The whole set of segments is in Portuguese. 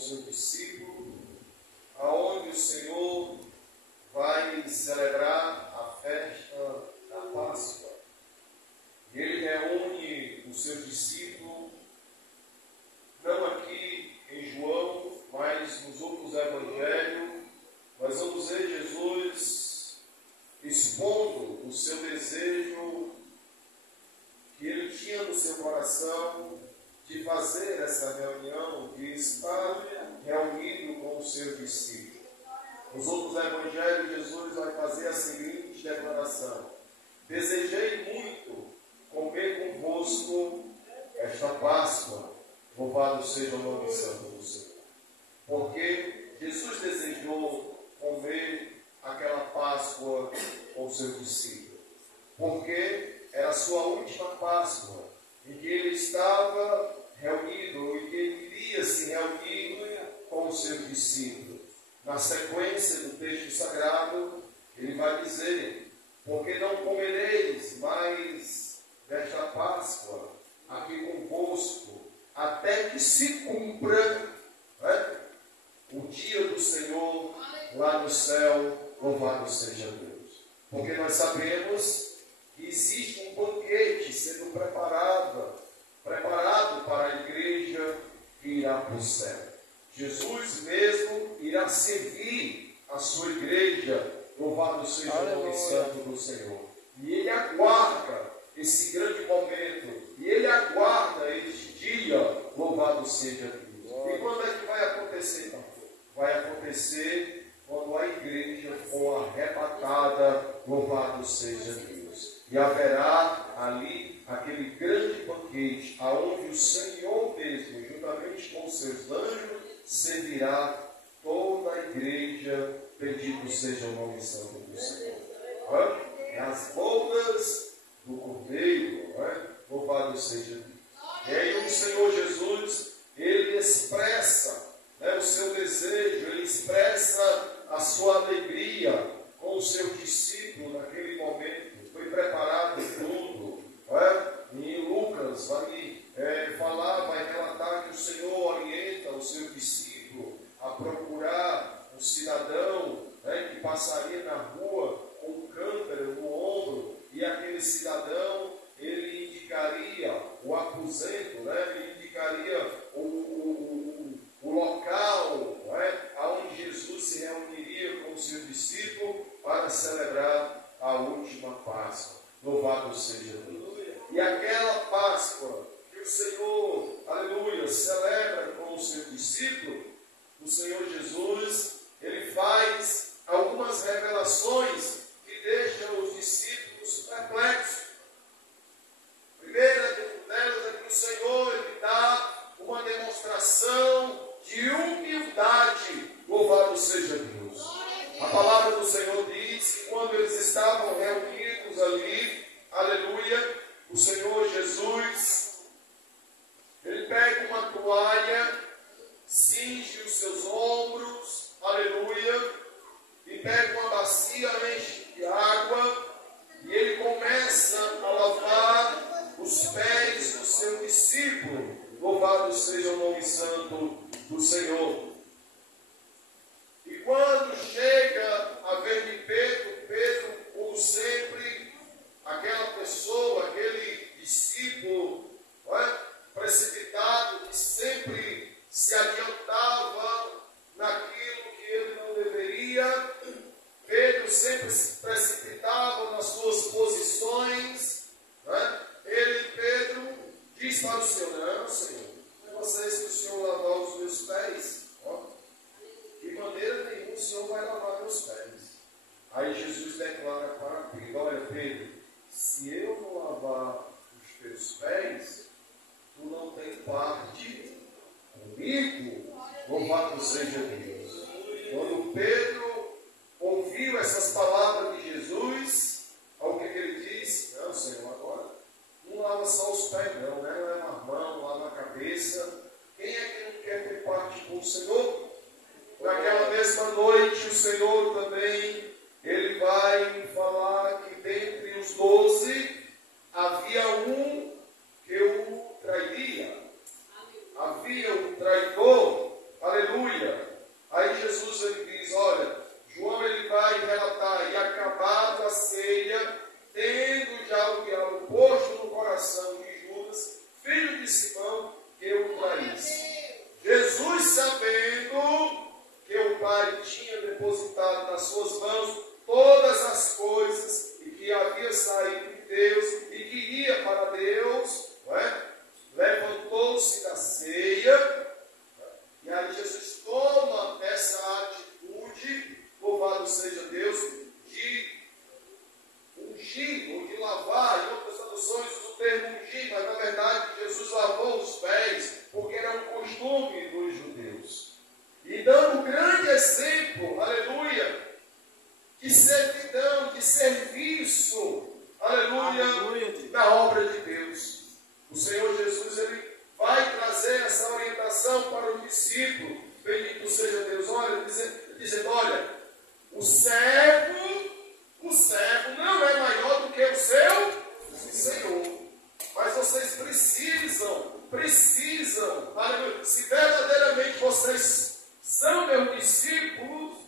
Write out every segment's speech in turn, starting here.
seu discípulo, aonde o Senhor vai celebrar a festa da Páscoa. E ele reúne os seus discípulos, não aqui em João, mas nos outros evangelhos. Nós vamos ver Jesus expondo o seu desejo que ele tinha no seu coração de fazer essa reunião, de estar reunido com os seus discípulos. Nos outros evangelhos, Jesus vai fazer a seguinte declaração: desejei muito comer convosco esta Páscoa, louvado seja o nome santo do Senhor. Porque Jesus desejou comer aquela Páscoa com os seus discípulos. Porque era a sua última Páscoa, em que ele estava reunido, em que ele iria se reunir com os seus discípulos. Na sequência do texto sagrado, ele vai dizer: porque não comereis mais desta Páscoa aqui convosco, até que se cumpra o dia do Senhor lá no céu, louvado seja Deus. Porque nós sabemos que existe um banquete sendo preparado para a igreja que irá para o céu. Jesus mesmo irá servir a sua igreja, louvado seja o nome santo do Senhor. E ele aguarda esse grande momento, e ele aguarda este dia, louvado seja Deus. E quando é que vai acontecer, então? Vai acontecer quando a igreja for arrebatada, louvado seja Deus. E haverá ali aquele grande banquete, aonde o Senhor mesmo, juntamente com os seus anjos, servirá toda a igreja. Bendito seja o nome santo do Senhor. É as bodas do Cordeiro, louvado seja Deus. E aí o Senhor Jesus, ele expressa o seu desejo, ele expressa a sua alegria com o seu discípulo naquele momento. Foi preparado tudo. Em Lucas vai falar, vai relatar que o Senhor orienta o seu discípulo a procurar um cidadão que passaria na rua com um cântaro no ombro, e aquele cidadão, ele indicaria o aposento, ele indicaria o local aonde Jesus se reuniria com o seu discípulo para celebrar a última Páscoa. Louvado seja Deus. E aquela Páscoa que o Senhor, aleluia, celebra com o seu discípulo, o Senhor Jesus, ele faz algumas revelações que deixam os discípulos perplexos. A primeira delas é que o Senhor, ele dá uma demonstração de humildade. Louvado seja Deus. A palavra do Senhor diz que quando eles estavam reunidos ali, aleluia, o Senhor Jesus, ele pega uma toalha, cinge os seus ombros, aleluia, e pega uma bacia, enche de água, e ele começa a lavar os pés do seu discípulo. Louvado seja o nome santo do Senhor. E quando chega a ver de Pedro, como sempre, aquela pessoa, aquele discípulo precipitado, que sempre se adiantava naquilo que ele não deveria, Pedro sempre se precipitava nas suas posições. Pedro diz para o Senhor: não, Senhor, não é vocês que o Senhor lavar os meus pés. De maneira nenhuma o Senhor vai lavar meus pés. Aí Jesus declara para Pedro: olha, Pedro, se eu não lavar os teus pés, tu não tem parte comigo. Louvado seja Deus. Quando Pedro ouviu essas palavras de Jesus, o que ele disse? Não, Senhor, agora não lava só os pés, não, lava a mão, lava a cabeça. Quem é que não quer ter parte com o Senhor? Naquela mesma noite, o Senhor também, ele vai falar que dentre os 12, lavar, em outras traduções usa o termo ungir, mas na verdade Jesus lavou os pés, porque era um costume dos judeus. E dando um grande exemplo, aleluia, de servidão, de serviço, aleluia, na obra de Deus. O Senhor Jesus, Ele vai trazer essa orientação para o discípulo, bendito seja Deus, olha, dizendo, olha, o servo não é maior do que o seu Senhor. Mas vocês precisam, aleluia, se verdadeiramente vocês são meus discípulos,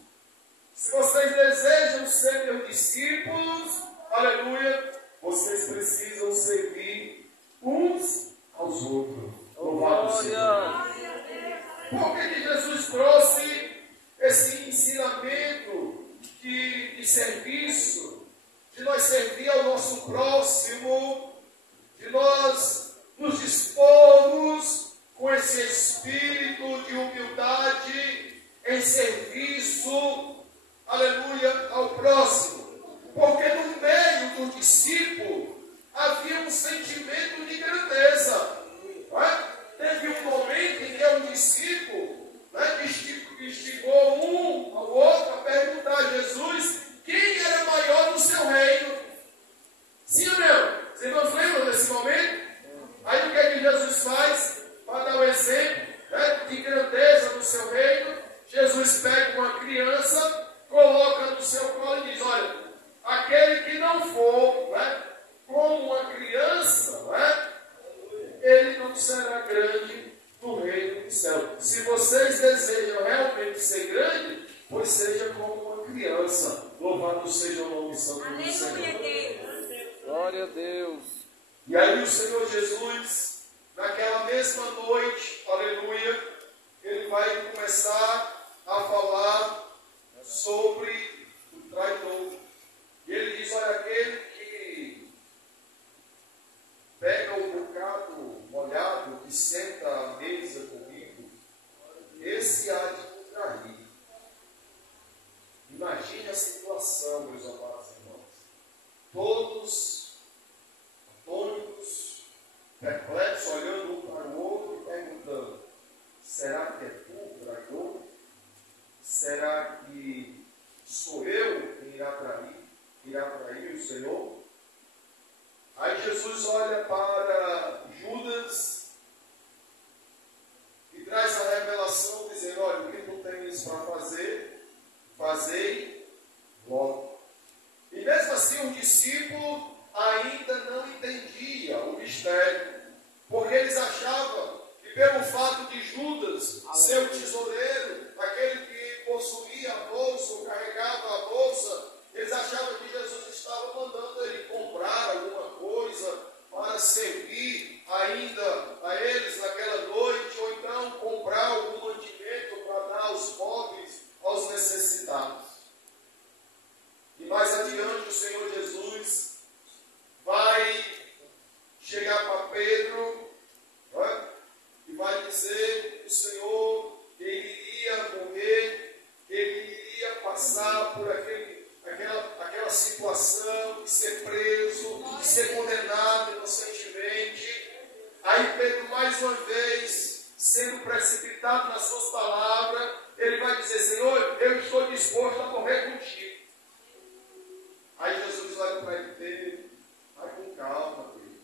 se vocês desejam ser meus discípulos, aleluia, vocês precisam servir uns aos outros. Louvado seja. Por que Jesus trouxe esse ensinamento de serviço, de nós servir ao nosso próximo, de nós nos dispormos com esse espírito de humildade em serviço, aleluia, ao próximo? Porque no meio do discípulo havia um sentimento de grandeza. Não é? Teve um momento em que um discípulo, né, instigou um ao outro a perguntar a Jesus quem era maior no seu reino. Sim ou não? Vocês não lembram desse momento? Aí o que é que Jesus faz? Para dar um exemplo, né, de grandeza no seu reino, Jesus pega uma criança, coloca no seu colo e diz, olha, aquele que não for, né, como uma criança, né, ele não será grande no reino do céu. Se vocês desejam realmente ser grande, pois seja como uma criança. Louvado seja o nome santo do Senhor. Glória a Deus. E aí o Senhor Jesus, naquela mesma noite, aleluia, Ele vai começar a falar sobre o traidor. E Ele diz, olha, aquele que pega o bocado molhado, que senta à mesa comigo, esse há de me trair. Imagine a situação, meus amados irmãos. Todos atônitos, perplexos, olhando um para o outro e perguntando, será que é tu o traidor? Será que sou eu quem irá trair o Senhor? Aí Jesus olha para Judas e traz a revelação dizendo, olha, o que tu tens para fazer, fazei logo. E mesmo assim o discípulo ainda não entendia o mistério, porque eles achavam que pelo fato de Judas ser o tesoureiro, aquele que possuía a bolsa, ou carregava a bolsa, eles achavam que Jesus estava mandando ele comprar alguma coisa para servir ainda a eles naquela noite, ou então comprar algum mantimento para dar aos pobres, aos necessitados. E mais adiante o Senhor Jesus vai chegar para Pedro, não é? E vai dizer que o Senhor, que ele iria morrer, que ele iria passar por aquela situação de ser preso, de ser condenado inocentemente. Aí Pedro, mais uma vez, sendo precipitado nas suas palavras, ele vai dizer, Senhor, eu estou disposto a morrer contigo. Aí Jesus olha para ele, Pedro, vai com calma, Pedro.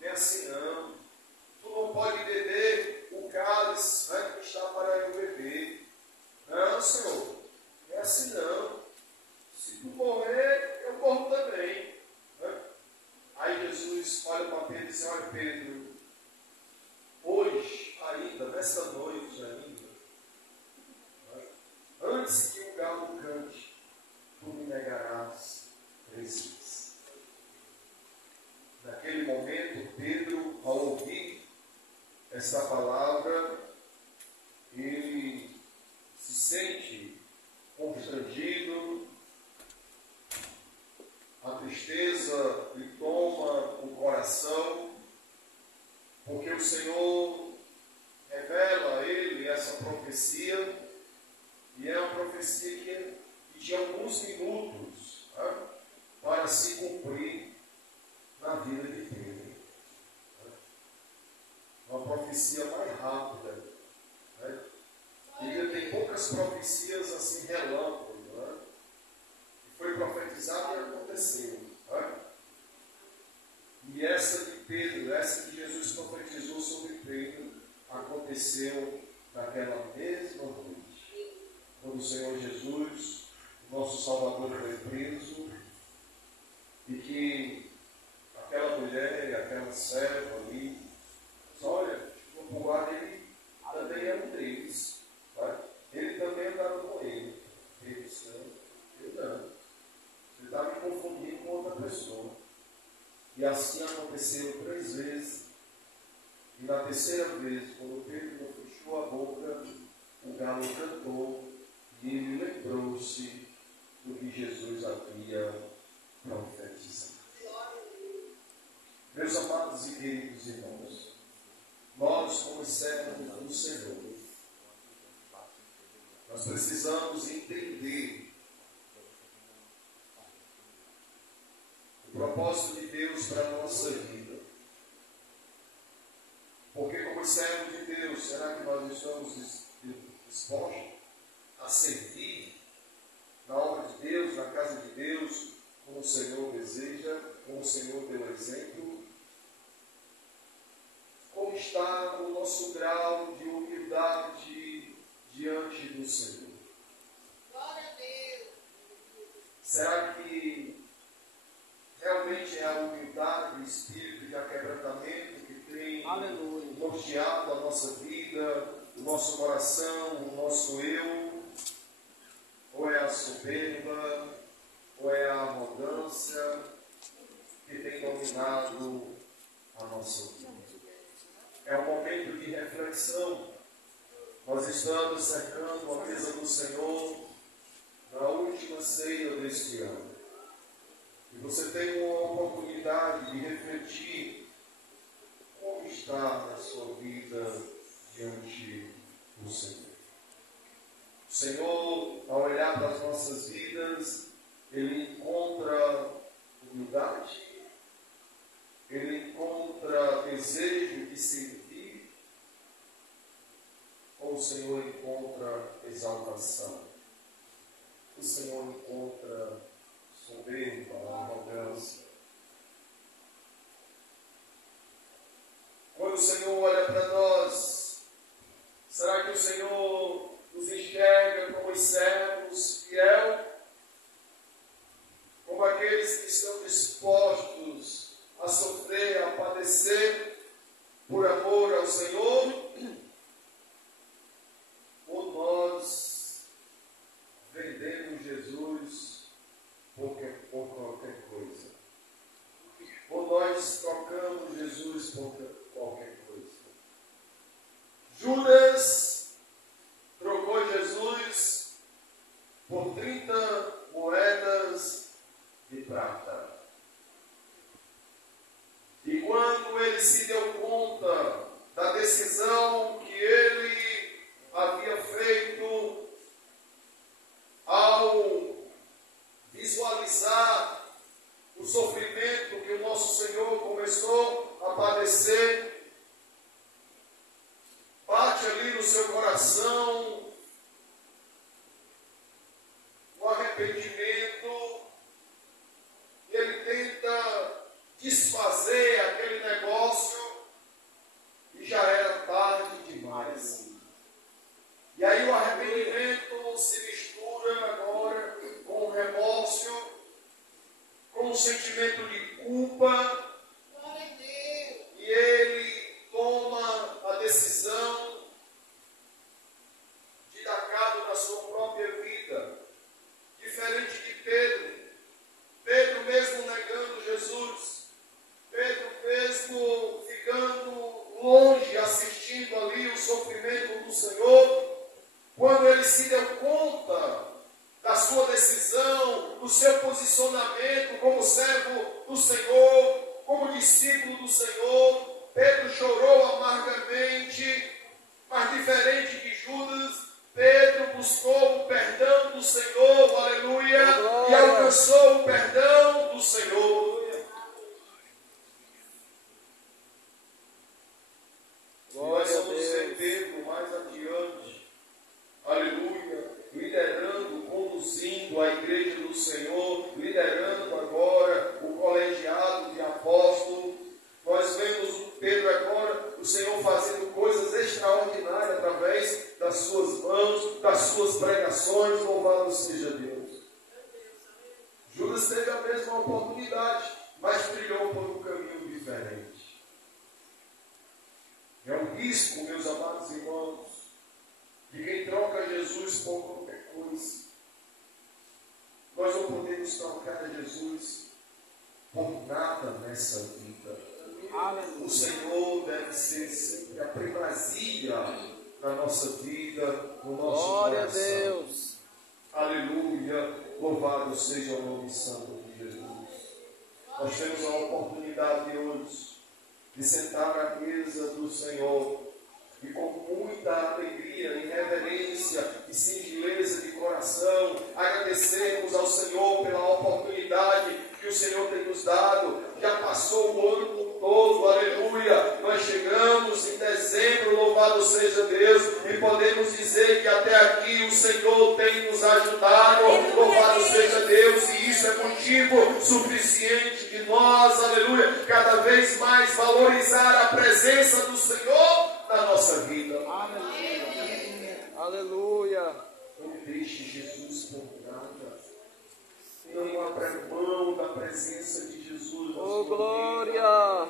Nem assim não. Tu não pode beber o cálice, né, que está para eu beber. Não, Senhor, não é assim não. Se tu morrer, eu morro também. Né? Aí Jesus olha para Pedro e diz, olha Pedro, hoje ainda, nessa noite ainda, né, antes que o galo cante, tu me negarás 3 vezes. Naquele momento, Pedro, ao ouvir essa palavra, ele se sente constrangido, a tristeza lhe toma o coração, porque o Senhor revela a ele essa profecia, e é uma profecia que de alguns minutos, né, para se cumprir. profecia mais rápida. Né? Bíblia tem poucas profecias assim, relâmpago, né? Que foi profetizado e aconteceu. Né? E essa de Pedro, essa que Jesus profetizou sobre Pedro, aconteceu naquela mesma noite. Quando o Senhor Jesus, nosso Salvador, foi preso, e que aquela mulher e aquela serva ali, olha, o povoado ele também era um deles. Tá? Ele também andava com ele. Ele disse, eu não. Você está me confundindo com outra pessoa. E assim aconteceu 3 vezes. E na terceira vez, quando Pedro não fechou a boca, o galo cantou e ele lembrou-se do que Jesus havia profetizado. Meus amados e queridos irmãos, nós, como servos do Senhor, nós precisamos entender o propósito de Deus para a nossa vida. Porque, como servos de Deus, será que nós estamos dispostos a servir na obra de Deus, na casa de Deus, como o Senhor deseja, como o Senhor deu exemplo? Como está o nosso grau de humildade diante do Senhor? Glória a Deus. Será que realmente é a humildade, o espírito de aquebrantamento que tem norteado a nossa vida, o nosso coração, o nosso eu? Ou é a soberba, ou é a arrogância que tem dominado a nossa vida? É um momento de reflexão. Nós estamos cercando a mesa do Senhor na última ceia deste ano. E você tem uma oportunidade de refletir como está a sua vida diante do Senhor. O Senhor, ao olhar para as nossas vidas, Ele encontra humildade, Ele encontra desejo de servir, ou o Senhor encontra exaltação? O Senhor encontra soberba, arrogância? Quando o Senhor olha para nós, será que o Senhor nos enxerga como os servos fiel, como aqueles que estão dispostos a sofrer, a padecer por amor ao Senhor? Ou nós vendemos Jesus por qualquer coisa? Ou nós trocamos Jesus por qualquer coisa? Judas trocou Jesus por 30 moedas de prata. E quando ele se deu conta da decisão que ele havia feito, ao visualizar o sofrimento que o nosso Senhor começou a padecer, bate ali no seu coração o arrependimento, e ele tenta desfazer aquele negócio, e já era tarde demais. E aí o arrependimento se mistura agora com o remorso, com o sentimento de culpa, Glória a Deus. e ele toma a decisão de dar cabo da sua própria vida. Diferente de Pedro. Pedro mesmo negando Jesus, Pedro mesmo ficando longe, assistindo ali o sofrimento do Senhor, quando ele se deu conta da sua decisão, do seu posicionamento como servo do Senhor, como discípulo do Senhor, Pedro chorou amargamente, mas diferente de Judas, Pedro buscou o perdão do Senhor, aleluia, e alcançou o perdão do Senhor. Nós mesma oportunidade, mas trilhou por um caminho diferente. É um risco, meus amados irmãos, de quem troca Jesus por qualquer coisa. Nós não podemos trocar Jesus por nada nessa vida. O Senhor deve ser sempre a primazia na nossa vida, no nosso Glória coração. a Deus. Aleluia, louvado seja o nome santo de Jesus. Nós temos a oportunidade hoje de sentar à mesa do Senhor e com muita alegria e reverência e singeleza de coração agradecermos ao Senhor pela oportunidade que o Senhor tem nos dado. Já passou o ano todo, aleluia. Nós chegamos em dezembro, louvado seja Deus, e podemos dizer que até aqui o Senhor tem nos ajudado, louvado seja Deus, e isso é motivo suficiente de nós, aleluia, cada vez mais valorizar a presença do Senhor na nossa vida. Aleluia. Não deixe Jesus por nada. Não abra mão da presença de Jesus. Oh, glória.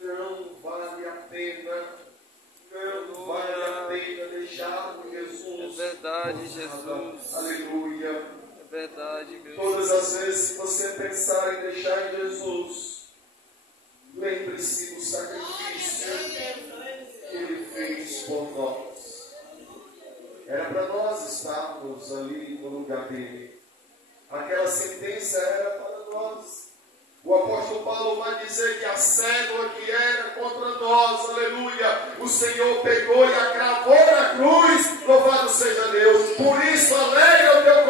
Não vale a pena. Não vale a pena deixar Jesus. É verdade, Jesus. Aleluia. É verdade, meu Todas Deus. as vezes que você pensar em deixar Jesus, lembre-se do sacrifício que Ele fez por nós. Era para nós estarmos ali no lugar dele. Aquela sentença era para nós. O apóstolo Paulo vai dizer que a cédula que era contra nós, aleluia, o Senhor pegou e a cravou na cruz, louvado seja Deus. Por isso alegra o teu